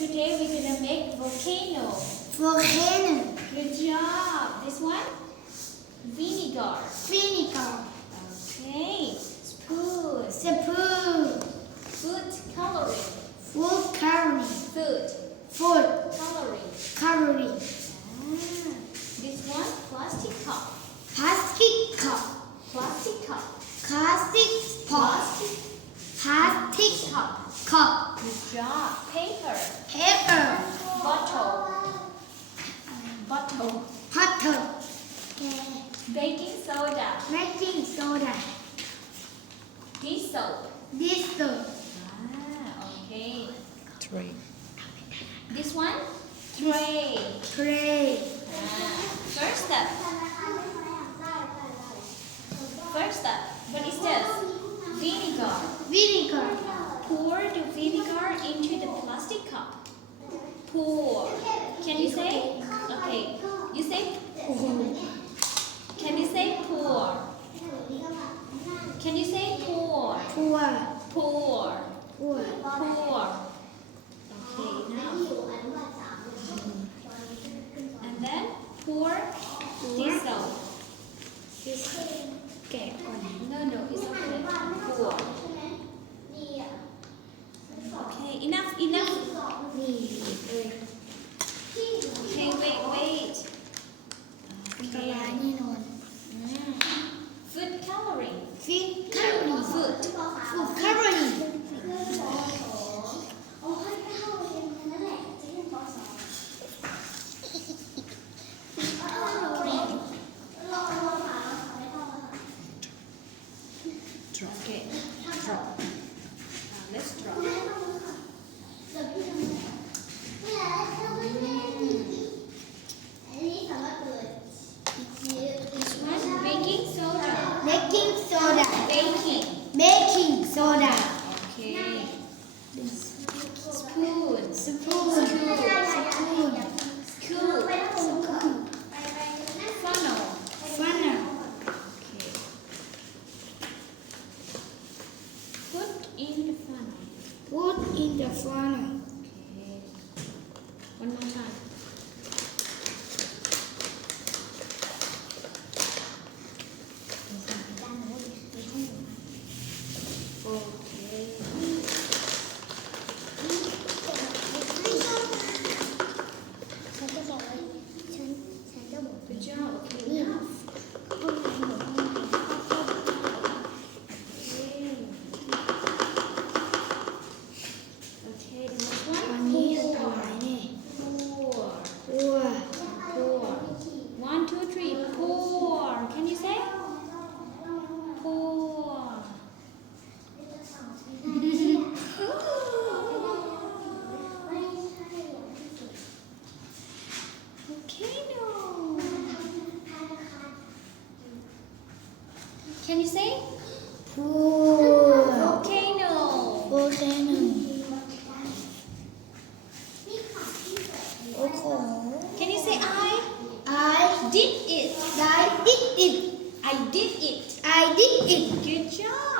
Today we're gonna make volcano. Volcano. Good job. This one? Vinegar. Vinegar. Okay. Spoon. Spoon. Food coloring. Food coloring. Food Food coloring. coloring. This one? Plastic cup. Plastic cup. Plastic cup. Plastic pot. Plastic Cup. cup. Good job. Paper. Paper. Bottle. Bottle. Bottle. Baking soda. Baking soda. Diesel. Diesel. Okay. Three. This one? Tray. Tray. First step. First step. What is this? Vinegar. Vinegar. Pour the vinegar into the plastic cup. Pour. Can you say? Okay. You say pour. Can you say pour? Can you say pour? Pour. Pour. Pour. Pour. Okay, now. And then pour diesel. Kẹp còn. No, it's okay. Pour. Okay, enough. Okay, wait. Okay. Food coloring. Food coloring. Food. Food coloring. Okay. Draw. Let's draw. This one, baking soda. Baking soda. Baking. Baking soda. Okay. Spoon. Spoon. Spoon. Scoop. Funnel. Funnel. Okay. Put in the funnel. Put in the funnel. Okay. One more time. Okay. Good job. Okay, enough. Okay, the next one. อันนี้อันตรายแน่ Pour. Pour. Pour. 1, 2, 3. Pour. Can you say? Pour. Volcano. Can you say? Pour. Volcano. Volcano. โอ้โห Can you say I I did it? did it. I did it. I did it. Good job.